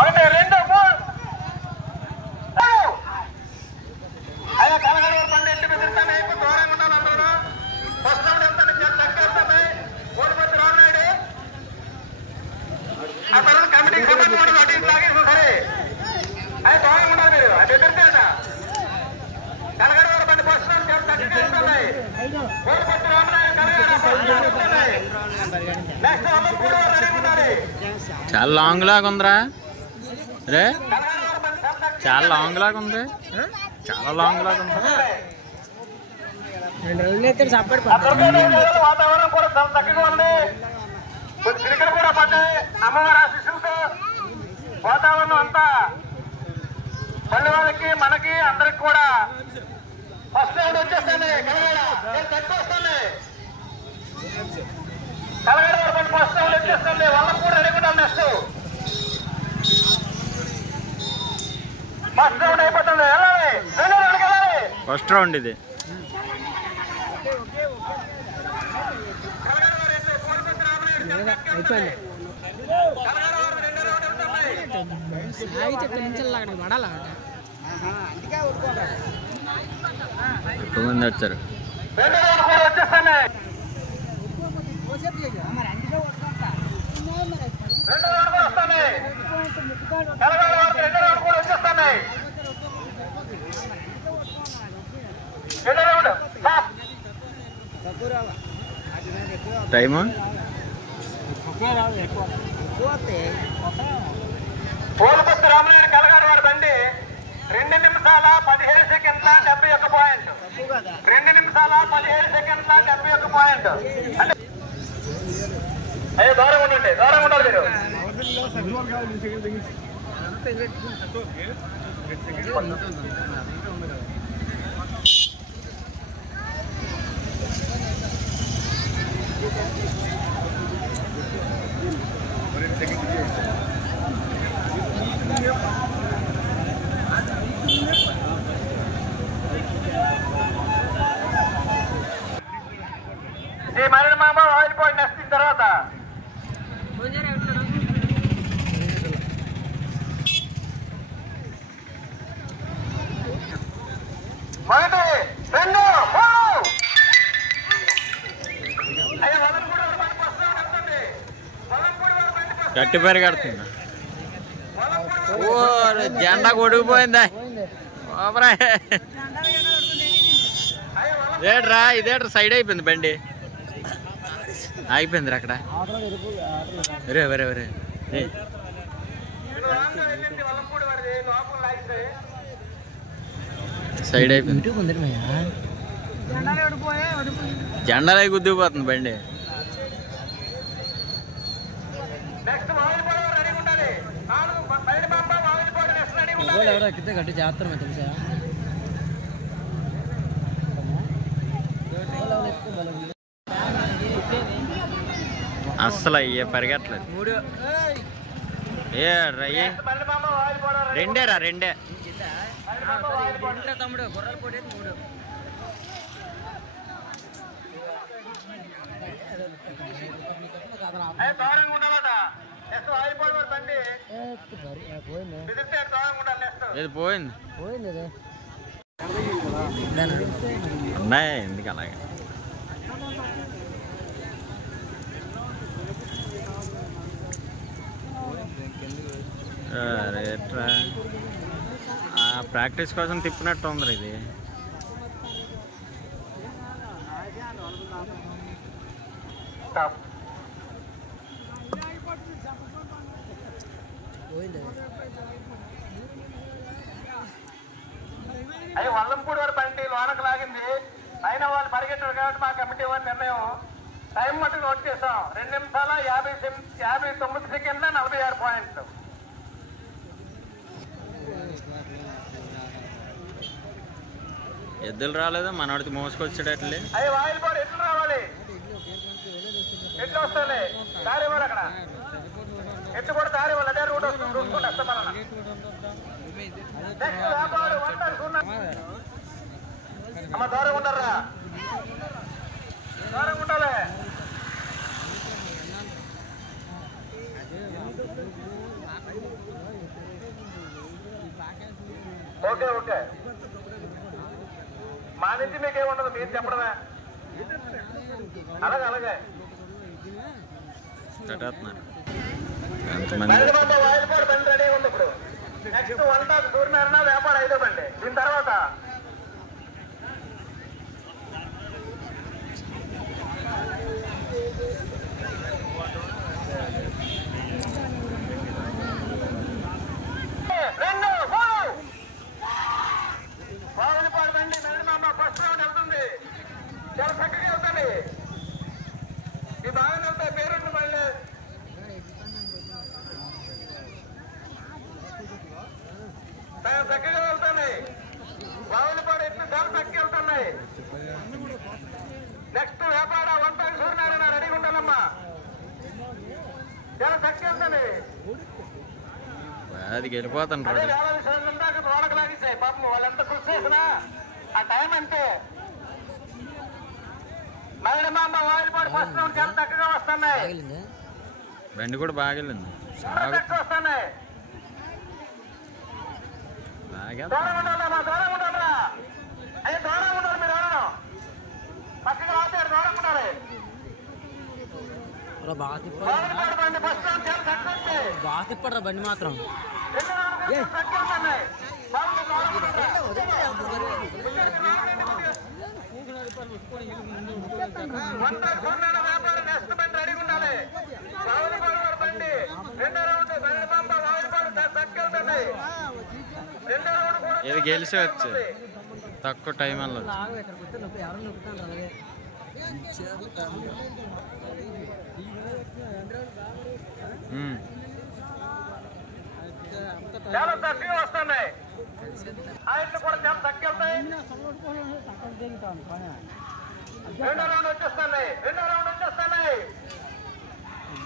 ఒకటి రెండు మూడు అయ్యా కలగడ బండి ఎట్టి బెదిరిస్తాను ఎక్కువ దూరంగా ఉండాలి అందరూ ఫస్ట్ రౌండ్ వెళ్తాను తగ్గేస్తాను కోడిపత్తి రామనాయుడు ఆ తర్వాత కమిటీకి సంబంధించిన అటు ఇటు లాగేసిన సరే అది దూరంగా ఉండాలి మీరు అది బెదిరితేనా కలగడ బండి ఫస్ట్ రౌండ్ తగ్గేస్తాను కోడిపత్తి రామనాయుడు కలగడ నెక్స్ట్ అమ్మకూడ రెడీ ఉండాలి. చాలా లాంగ్ లాగా ఉందిరా రే, చాలా లాంగ్ లాగా ఉంది, చాలా లాంగ్ లాగా ఉంది. వాతావరణం కూడా చాలా చక్కగా ఉంది. కొన్ని చిరుకలు కూడా పడ్డాయి అమ్మవారి ఆశీస్సులతో. వాతావరణం అంతా పల్లె వాళ్ళకి మనకి అందరికి కూడా ఫస్ట్ రౌండ్ వచ్చేస్తాను. తక్కువ వస్తాను కలగడ వరకు ఫస్ట్ రౌండ్ వచ్చేస్తాను. వాళ్ళకు కూడా రెడీ నెక్స్ట్ ఫస్ట్ రౌండ్ అయిపోతుంది. వెళ్ళాలి రెండో రౌండ్కి వెళ్ళాలి. ఫస్ట్ రౌండ్ ఇది. ఎక్కువ మంది వచ్చారు. రెండో రౌండ్ కూడా వచ్చేస్తాను. రెండో రౌండ్ కూడా వస్తాను. కలగడ వరకు రెండో రౌండ్ కూడా వచ్చేస్తాను. రెండో రౌండ్ టైము కోడిపత్తి రామనాయుడు కలగడ వారి బండి 2 నిమిషాల 17 సెకండ్ల 71 పాయింట్. 2 నిమిషాల 17 సెకండ్ల 71 పాయింట్. అంటే అయ్యో దూరంగా ఉండండి, దూరంగా ఉండాలి మీరు. ఈ మరణ మామ ఆయిల్ నెక్స్ట్ తర్వాత ఒకటి రెండు మూడు గట్టి పరిగెడుతుంది. ఓ జెండా కొడుకుపోయిందా ఇదేట్రా, ఇదేట్రా సైడ్ అయిపోయింది బండి, ఆగిపోయిందిరా అక్కడ. వరే వరే వరే సైడ్ అయిపోయింది, జెండాలే గుద్దుకుపోతుంది బండి. గట్టి చేస్తారు తెలుసా. అస్సలు అయ్యే పరిగెట్టలేదు. ఏ రయ్యే రెండేరా, రెండే తమ్ముడు గుర్రాలు పోటీ 3. ఇది పోయింది ఉన్నాయి ఎందుకు అలాగే. రేట్రా ప్రాక్టీస్ కోసం తిప్పినట్టు ఉంది ఇది. అవి వల్లంపూడి వారి బండి లోనకు లాగింది. అయినా వాళ్ళు పరిగెట్టారు కాబట్టి మా కమిటీ వారి నిర్ణయం టైం మట్టుకు నోట్ చేసాం. 2 నిమిషాల 59 సెకండ్ల 46 పాయింట్లు. ఎద్దులు రాలేదు, మనవాడికి మోసుకొచ్చాడు. అట్లే అవి వాయిల్ పోడు ఎట్లు రావాలి, ఎట్లు వస్తాయి దారి ఇవ్వాలి. అక్కడ ఎట్లు కూడా దారి ఇవ్వాలి. అదే రూట్ వస్తుంది చూసుకుంటే అస్తమానం. నెక్స్ట్ వ్యాపారం అమ్మ దూరం ఉండరా, దూరం ఉండాలి. ఓకే ఓకే మా నుంచి మీకేముండదు మీరు చెప్పడమే అలాగే అలాగే వాయిల్పాడు బండి రెడీ ఉంది ఇప్పుడు నెక్స్ట్ 1 సూర్యనారాయణ వ్యాపారం 5వ బండి దీని తర్వాత వాయిల్పాడు బండి నడిమామ ఫస్ట్ రౌండ్ వెళ్తుంది చాలా చక్కగా వెళ్తుంది ఈ బాగా వెళ్తాయి పేరుంటుంది మళ్ళీ చాలా చక్కగా వెళ్తున్నాయి బావులపాడు ఎట్లు చాలా చక్కగా వెళ్తున్నాయి నెక్స్ట్ వ్యాపార 1 సూర్యనారాయణ రెడీగా ఉంటానమ్మా చాలా చక్కగా వెళ్తుంది అది వెళ్ళిపోతాను అదే వేల విషయాలు దాకా రోడకు లాగేసాయి పాపం వాళ్ళంతా కృషి చేసినా ఆ టైం అంటే మళ్ళీ మా అమ్మ వాయిల్పాడు ఫస్ట్ రౌండ్ చాలా చక్కగా వస్తున్నాయి బండి కూడా బాగా వెళ్ళింది వస్తున్నాయి దూరం ఉండాలమ్మా దూరం ఉండాలరా అయ్యే దూరం ఉండాలి మీరు ఎవరు పక్కగా అవుతారు దూరం ఉండాలి బండి ఫస్ట్ రౌండ్ చాలా చక్కగా బాగా తిప్పడరా బండి మాత్రం వ్యాపారం నెక్స్ట్ బండి రెడీ ఉండాలి వావులపాడు బండి 2వ రౌండ్ బండి పంప వావులపాడు చక్కగా రెండో రౌండ్ కూడా ఇది గెలిచి వచ్చు తక్కువ టైం వల్ల చాలా చక్కగా వస్తున్నాయి ఆయట్లు కూడా చాలా చక్కగా వెళ్తాయి 2వ రౌండ్ వచ్చేస్తున్నాయి 2వ రౌండ్ వచ్చేస్తున్నాయి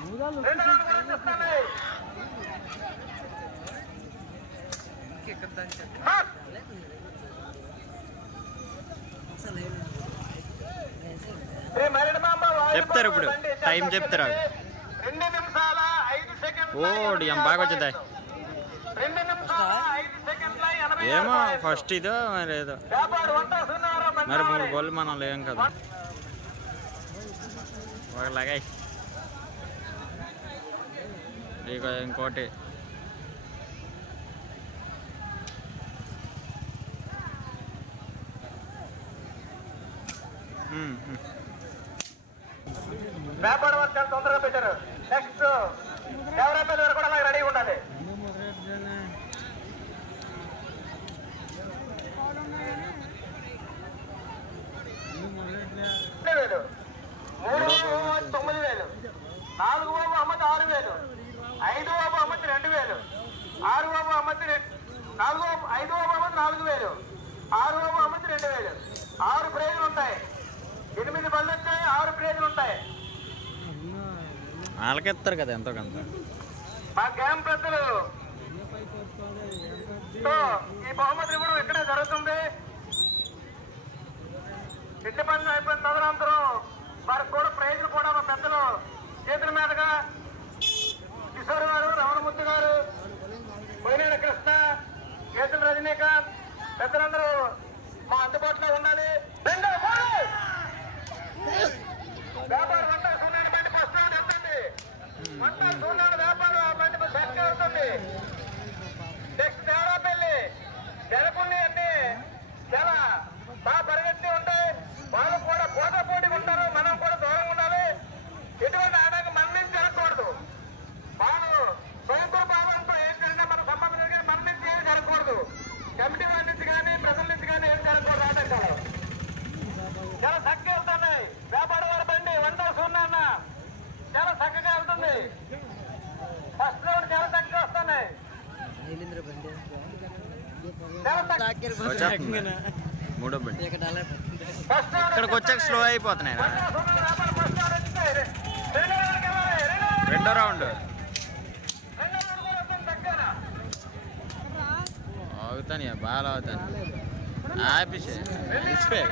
2వ రౌండ్ కూడా వచ్చేస్తున్నాయి చెప్తారు ఇప్పుడు టైం చెప్తారు 2 నిమిషాల 5 సెకండ్లు ఓడి బాగా వచ్చిందా 2 నిమిషాల 5 సెకండ్ల 80 ఏమో ఫస్ట్ ఇదో మరి ఏదో వ్యాపారం 1 సూర్యనారాయణ మరి 3 గోళ్ళు మనం లేం కదా ఒకలాగా ఇక ఇంకోటి వ్యాపారం వరకు చాలా తొందరగా పెట్టారు నెక్స్ట్ దేవరాపల్లి వరకు కూడా అలాగే రెడీగా ఉండాలి వేలు 3 9,000 4 బాబు అమ్మతి 6,000 5 బాబు అమ్మతి 2,000 6 బాబు అమ్మతి 5 బాబు అమ్మతి 4,000 6 బాబు అమ్మతి 2,000 6 ప్రైజులు ఉంటాయి 8 బళ్ళు వచ్చాయి 6 ప్రైజులు ఉంటాయి వాళ్ళకెత్తారు కదా ఎంతో కొంత మా క్యాంప్ పెద్దలు ఈ బహుమతి ఇవ్వడం ఇక్కడే జరుగుతుంది ఎట్టి పనులు అయిపోయిన తదనంతరం వారికి కూడా ప్రైజులు కూడా మా పెద్దలు చేతుల మీదుగా కిషోర్ గారు రమణమూర్తి గారు పోయినేడు కృష్ణ కేసుల రజనీకాంత్ పెద్దలందరూ మా అందుబాటులో ఉండాలి వ్యాపారం 1 సూర్యుడి బండి ఫస్ట్ రౌండ్ వెళ్తుంది 1 సూర్యుడు వ్యాపారం బండి చక్కగా వెళ్తుంది నెక్స్ట్ దేవరాపల్లి జనపుల్లి అన్ని చాలా బాగా పరిగెత్తి ఉంటాయి వాళ్ళు కూడా పోటీగా ఉంటారు మనం కూడా దూరంగా ఉండాలి ఎటువంటి ఆటంకం మన నుంచి జరగకూడదు వాళ్ళు స్వయంతో భావంతో ఏం జరిగినా మన సంబంధం జరిగిన మన నుంచి ఏం జరగకూడదు కమిటీ వారి నుంచి కానీ ప్రజల నుంచి కానీ ఏం జరగకూడదు ఆటంకాలు చాలా చక్కగా వెళ్తున్నాయి వ్యాపార వారి బండి 1 సూర్యనారాయణ చాలా చక్కగా వెళ్తుంది ఫస్ట్ రౌండ్ చాలా చక్కగా వస్తున్నాయి మూడో బండి ఇక్కడికి వచ్చాక స్లో అయిపోతున్నాయి 2వ రౌండ్ అవుతాను బాగా అవుతాను ఆపేసే అలిసిపోయి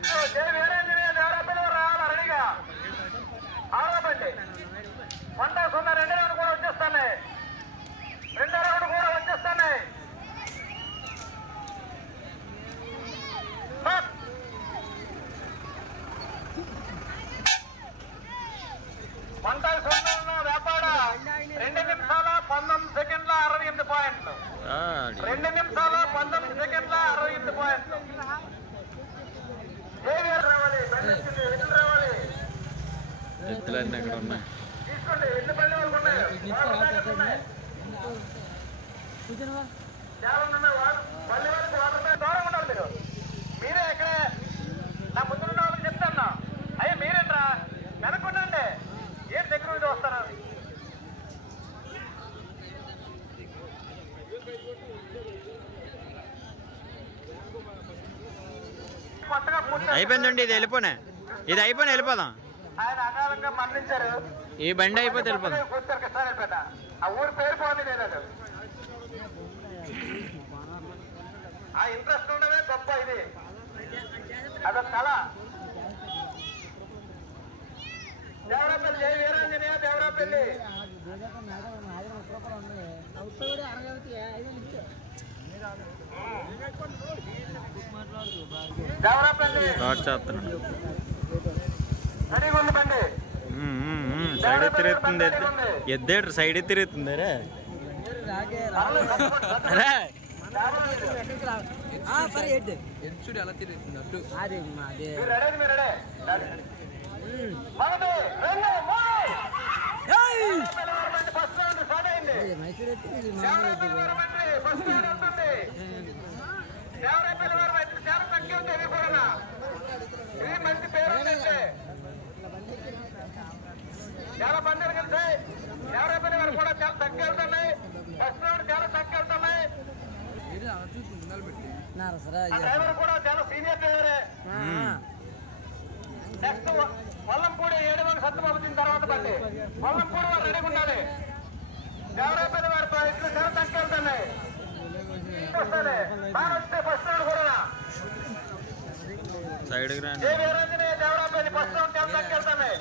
నెక్స్ట్ జై వీరాంజనేయ దేవరాపల్లి వారు రావాలి రెడీగా. 6వ బండి 102 రౌండ్ కూడా వచ్చేస్తాయి. 2వ రౌండ్ కూడా వచ్చేస్తాయి. 100 వ్యాపార 2 నిమిషాల 19 సెకండ్ల 68 పాయింట్లు. 2 నిమిషాల 19 సెకండ్ల 68 పాయింట్లు. రావాలి రావాలి ఎత్తులన్నీ ఎక్కడ ఉన్నాయి తీసుకోండి. ఎన్ని పళ్ళు వరకు ఉన్నాయి? పల్లి వరకు వాటర్ దూరం ఉండాలి. మీరే ఎక్కడ నా ముందున్న వాళ్ళకి చెప్తాను. అయ్యా మీరేంట్రా వెనకుండండి. ఏంటి దగ్గర మీద వస్తాను. అయిపోయిందండి. ఇది వెళ్ళిపోనే. ఇది అయిపోయి వెళ్ళిపోదాం. ఆయన అకాలంగా మరణించారు. ఈ బండి అయిపోతే వెళ్ళిపోదాం. కూర్చారు కృష్ణారెడ్డిపేట. ఆ ఊరు పేరు పోనీ లేదు. ఆ ఇంట్రెస్ట్ ఉండవే గొప్ప. ఇది అదొక కళ. దేవరాపల్లి జై వీరాంజనేయ దేవరాపల్లి. దేవరాపల్లి స్టార్ట్ చేస్తున్నాడు. రెడీగా ఉంది బండి. సైడ్ తిరుగుతుంది. ఎద్దేడు సైడ్ తిరుగుతుంది. రే చూడు ఎలా తిరుగుతున్నట్టు. మంచి పేరు చాలా బండిలు కలిసి దేవరాపల్లి వారు కూడా చాలా తక్కువ వెళ్తున్నాయి. ఫస్ట్ రౌండ్ చాలా తక్కువ వెళ్తున్నాయి. డ్రైవర్ కూడా చాలా సీనియర్ డ్రైవరే. నెక్స్ట్ వల్లంపూడి 7 సత్తుబాబు వచ్చిన తర్వాత బండి వల్లంపూడి వారు రెడీగా ఉండాలి. దేవరాపల్లి వారి ఇట్లు చాలా తక్కువ వెళ్తున్నాయి. వస్తే ఫస్ట్ రౌండ్ కూడా సైడ్ జై వీరాంజనేయ దేవరాపల్లి ఫస్ట్ రౌండ్ చాలా తక్కువ వెళ్తున్నాయి.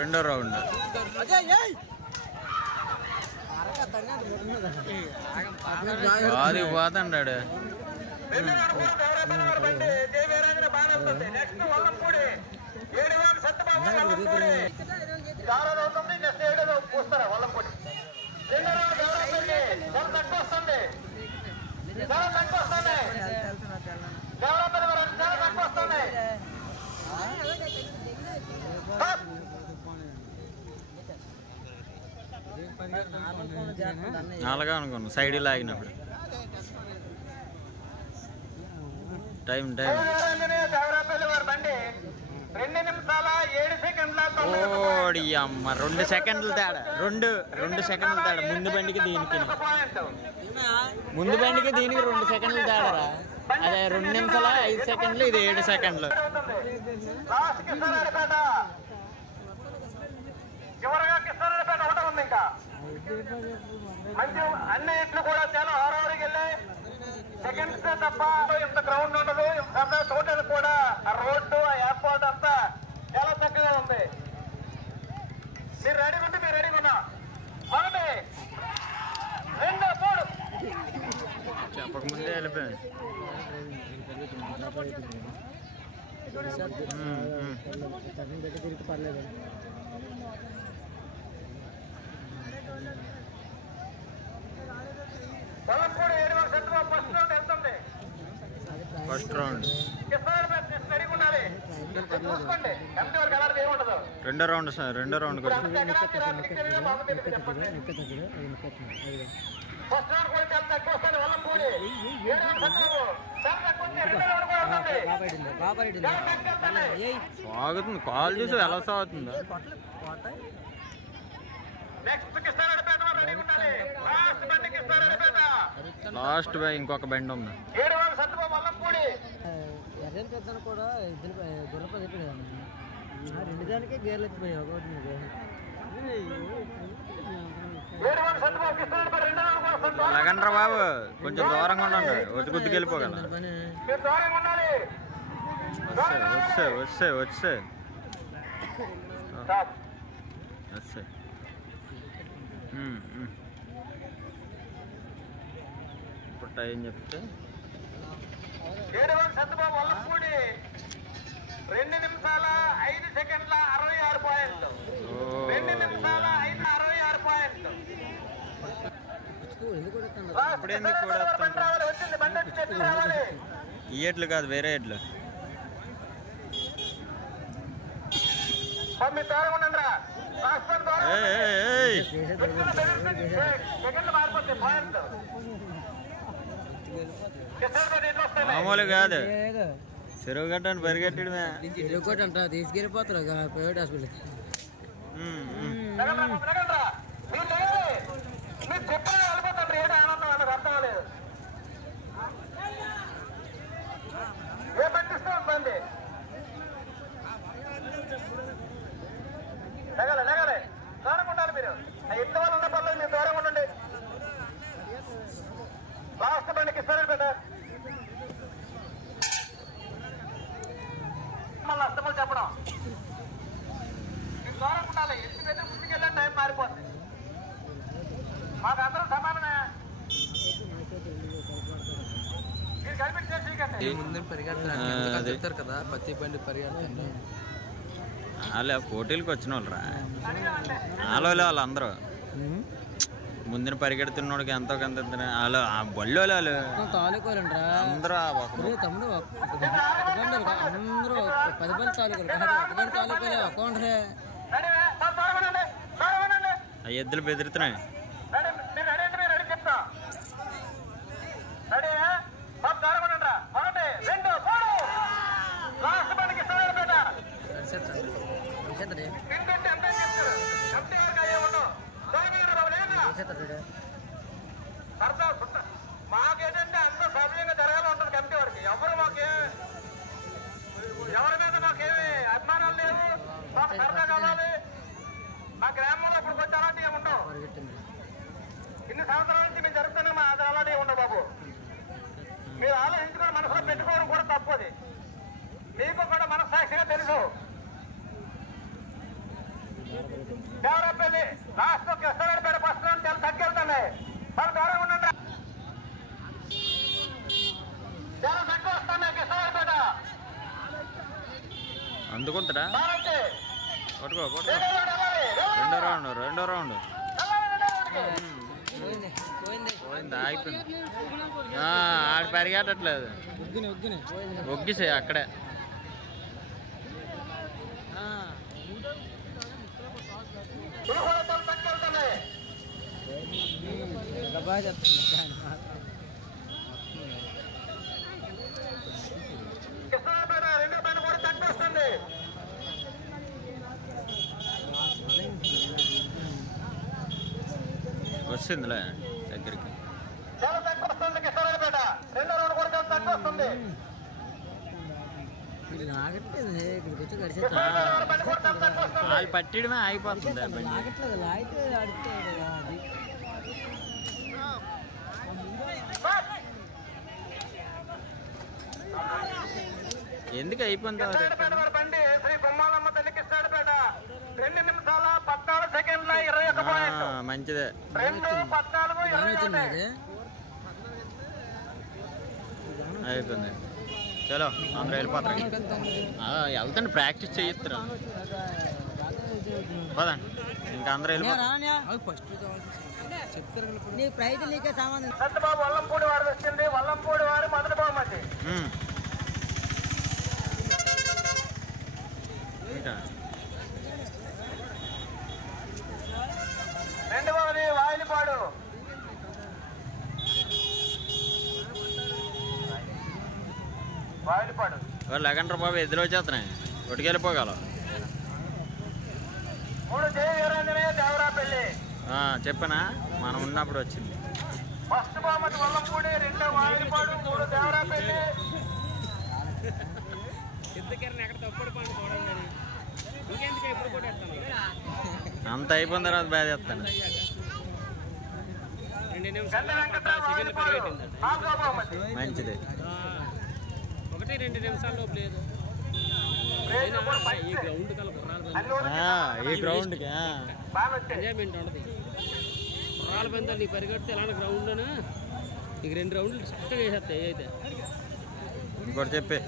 రెండో రౌండ్ అది పోతాడు. నెక్స్ట్ వల్లంపూడి 7 సత్యబాబు వల్లంపూడి 6 అవుతుంది. నెక్స్ట్ 7 పూస్తారా వల్లంపూడి. 2వ రౌండ్ దేవరాపల్లి చాలా తక్కువ వస్తుంది. చాలా తక్కువ వస్తుంది. దేవరాపల్లి వారు చాలా తక్కువ వస్తుంది. అలాగా అనుకున్నాను. సైడ్ లాగినప్పుడు టైం దేవరాపల్లి వారి బండి 2 నిమిషాల 7 సెకండ్ల ఓడి అమ్మ 2 సెకండ్లు తేడా. 2 సెకండ్లు తేడా. ముందు బండికి దీనికి 2 సెకండ్లు తేడారా. అదే 2 నిమిషాల 5 సెకండ్లు. ఇది 7 సెకండ్లు. లాస్ట్ కృష్ణారెడ్డిపేట చివరిగా కృష్ణారెడ్డిపేట ఒకటి ఉంది. ఇంకా మంచి అన్ని ఇట్లు కూడా చాలా హోరావరికి వెళ్ళాయి. సెకండ్స్ తప్ప ఇంత గ్రౌండ్ ఉండదు. ఇంత టోటల్ కూడా ఆ రోడ్డు ఆ ఎయిర్పోర్ట్ అంతా చాలా చక్కగా ఉంది. మీరు రెడీగా ఉంటే మీరు రెడీగా ఉన్నా. 1 2 3 చెప్పకముందే వెళ్ళిపోయాను. పర్లేదు. వల్లంపూడి 7 సత్యబాబు ఫస్ట్ రౌండ్ వెళ్తుంది. ఫస్ట్ రౌండ్ రెడీగా ఉండాలి. చూసుకోండి ఎంత వరకు అలాంటిది ఏముండదు. రెండో రౌండ్ ఫస్ట్ రౌండ్ కూడా చాలా తక్కువ వస్తుంది. వల్లంపూడి 7 సత్యబాబు చాలా తక్కువ ఉంది. 2వ రౌండ్ కూడా ఉంటుంది. సాగుతుంది. కాల్ చూసి ఎలా సాగుతుందో. నెక్స్ట్ కృష్ణారెడ్డిపేట రెడీగా ఉండాలి. లాస్ట్ బండి కృష్ణారెడ్డిపేట. లాస్ట్ ఇంకొక బండి ఉంది. 7 సత్యబాబు వల్లంపూడి ఎర్రని పెద్దను కూడా దురపది అయిపోయాను. 2 దానికే గేర్లు ఎత్తిపోయాయి. ఒకటి 7 సత్యబాబు కృష్ణారెడ్డిపేట 2వ రౌండ్ కూడా లగండ్రా బాబు, కొంచెం దూరంగా ఉండండి, వచ్చి గుర్తుకు వెళ్ళిపోగల. మీరు దూరంగా ఉండాలి. వచ్చే వచ్చే వచ్చే స్టాప్. వచ్చే. ఇప్పుడు టైం చెప్తే 7 సత్యబాబు వల్లంపూడి 2 నిమిషాల 5 సెకండ్ల 66 పాయింట్లు. 2 నిమిషాల 66 పాయింట్లు. ఇప్పుడు ఎందుకు కూడా వచ్చింది బండి వచ్చి రావాలి. ఈ ఎడ్లు కాదు, వేరే ఎడ్లు. మీరు దూరంగా ఉండండి రా. సెకండ్లు మారిపోతాయి పాయింట్లు. మామూలు కాదు, చెరువు గట్టని పరిగెట్టడమే. చెరువుకోట అంట తీసుకెళ్ళిపోతారు ప్రైవేట్ హాస్పిటల్. మీరు చెప్పిన వెళ్ళిపోతారు. ఏదో ఆనందం నాకు అర్థం కాలేదు. ఏ పట్టిస్తూ ఉంటుంది లగలే లగలే దూరంగా ఉండాలి. మీరు ఎంత వాళ్ళు ఉన్న పర్లేదు, మీరు దూరంగా ఉండండి. లాస్ట్ బండికి ఇస్తారు బిడ్డ. మళ్ళీ అస్తమలు చెప్పడం. మీరు దూరంగా ఉండాలి. ఎందుకంటే ముందుకెళ్ళే టైం మారిపోతుంది. మాకు అందరూ సమానమే. మీరు కనిపెట్టి చేసి ముందు పరిగెడతారు చెప్తారు కదా, ప్రతి బండి పరిగెడతాండి. వాళ్ళ పోటీలకు వచ్చిన వాళ్ళు రా, వాళ్ళందరూ ముందున పరిగెడుతున్నోడికి ఎంతో కొంత వాళ్ళు బళ్ళు వాళ్ళు తాలూకోలండి అందరూ. తమ్ముడు అందరూ 10 బండి తాలూకోలు కాదు, 1 బండి తాలూకోలే అకౌంట్. ఆ ఎద్దులు బెదిరుతున్నాయి. మాకేంటంటే అంత సవ్యంగా జరగాలి ఉంటుంది కమిటీ వారికి. ఎవరు ఎవరి మీద మాకేమి అభిమానాలు లేవు. మాకు సరదా కావాలి. మా గ్రామంలో ఇప్పుడు కొంచెం అలాంటివి ఏమి ఉండవు. ఇన్ని సంవత్సరాల నుంచి మేము జరుగుతున్నాం. మా అది అలాంటివి ఉండవు బాబు. మీరు ఆలోచించుకొని మనసులో పెట్టుకోవడం కూడా తప్పది. మీకు కూడా మనస్సాక్షిగా తెలుసు. దేవరపల్లి లాస్ట్ కిష్టపేట బస్ లో చాలా తగ్గెళ్తాయి. వాళ్ళు దూరంగా ఉండండి. చాలా తక్కువ వస్తున్నాయి కిష్టపేట. అందుకుంటాడా? పట్టుకో పట్టుకో. రెండో రౌండ్ పోయింది, అయిపోయింది. ఆడి పరిగెట్టట్లేదు, ఒగ్గిసే అక్కడే. కిష్టపేట 2 పైన కూడా తక్కువ వస్తుంది. వచ్చిందిలే దగ్గరికి. చాలా తక్కువ వస్తుంది కిష్టపేట. 2వ రౌండ్ కూడా చాలా తక్కువ వస్తుంది. వాళ్ళు పట్టడమే అయిపోతుంది. ఎందుకు అయిపోయింది బండి శ్రీ బొమ్మాలమ్మ తల్లి కిష్టపేట 2 నిమిషాల 14 సెకండ్ల 21 పాయింట్లు. మంచిదే. 2, 14, 21 అయిపోయింది. చలో అందరూ వెళ్ళిపోతారు. వెళ్తాండి, ప్రాక్టీస్ చేయిస్తారు. పదండి ఇంకా అందరూ వెళ్ళిపోతారు. సత్యబాబు వల్లంపూడి వారు వచ్చింది. వల్లంపూడి వారు మొదటి బహుమతి. రెండవది వాయిలిపాడు. వాళ్ళు లగండ్ర బాబు ఎదురు వచ్చేస్తున్నాయి, ఒట్టుకెళ్ళిపోగలం. 3 జయ వీరాంజనేయ దేవరాపల్లి. చెప్పనా, మనం ఉన్నప్పుడు వచ్చింది. ఫస్ట్ బహుమతి వల్లంపూడి, 2 వాయిలిపాడు, 3 దేవరాపల్లి. అంత అయిపోయిన తర్వాత బాధ చేస్తాను. గంట వెంకట్రావు ఆదిపాడు నాలుగో బహుమతి. మంచిది. 1-2 నిమిషాల్లో లేదు. ప్రైజ్లు కూడా మంచి. ఈ గ్రౌండ్ కల గుర్రాలు అన్ని ఊరికి ఈ గ్రౌండ్కి బాగా వచ్చాయి. ఎంజాయ్మెంట్ ఉండదు. గుర్రాల పందాలు నీకు పరిగెడితే ఇలాంటి గ్రౌండ్లోనే నీకు 2 రౌండ్లు చక్కగా వేసేస్తాయి అయితే. ఇంకోటి చెప్పే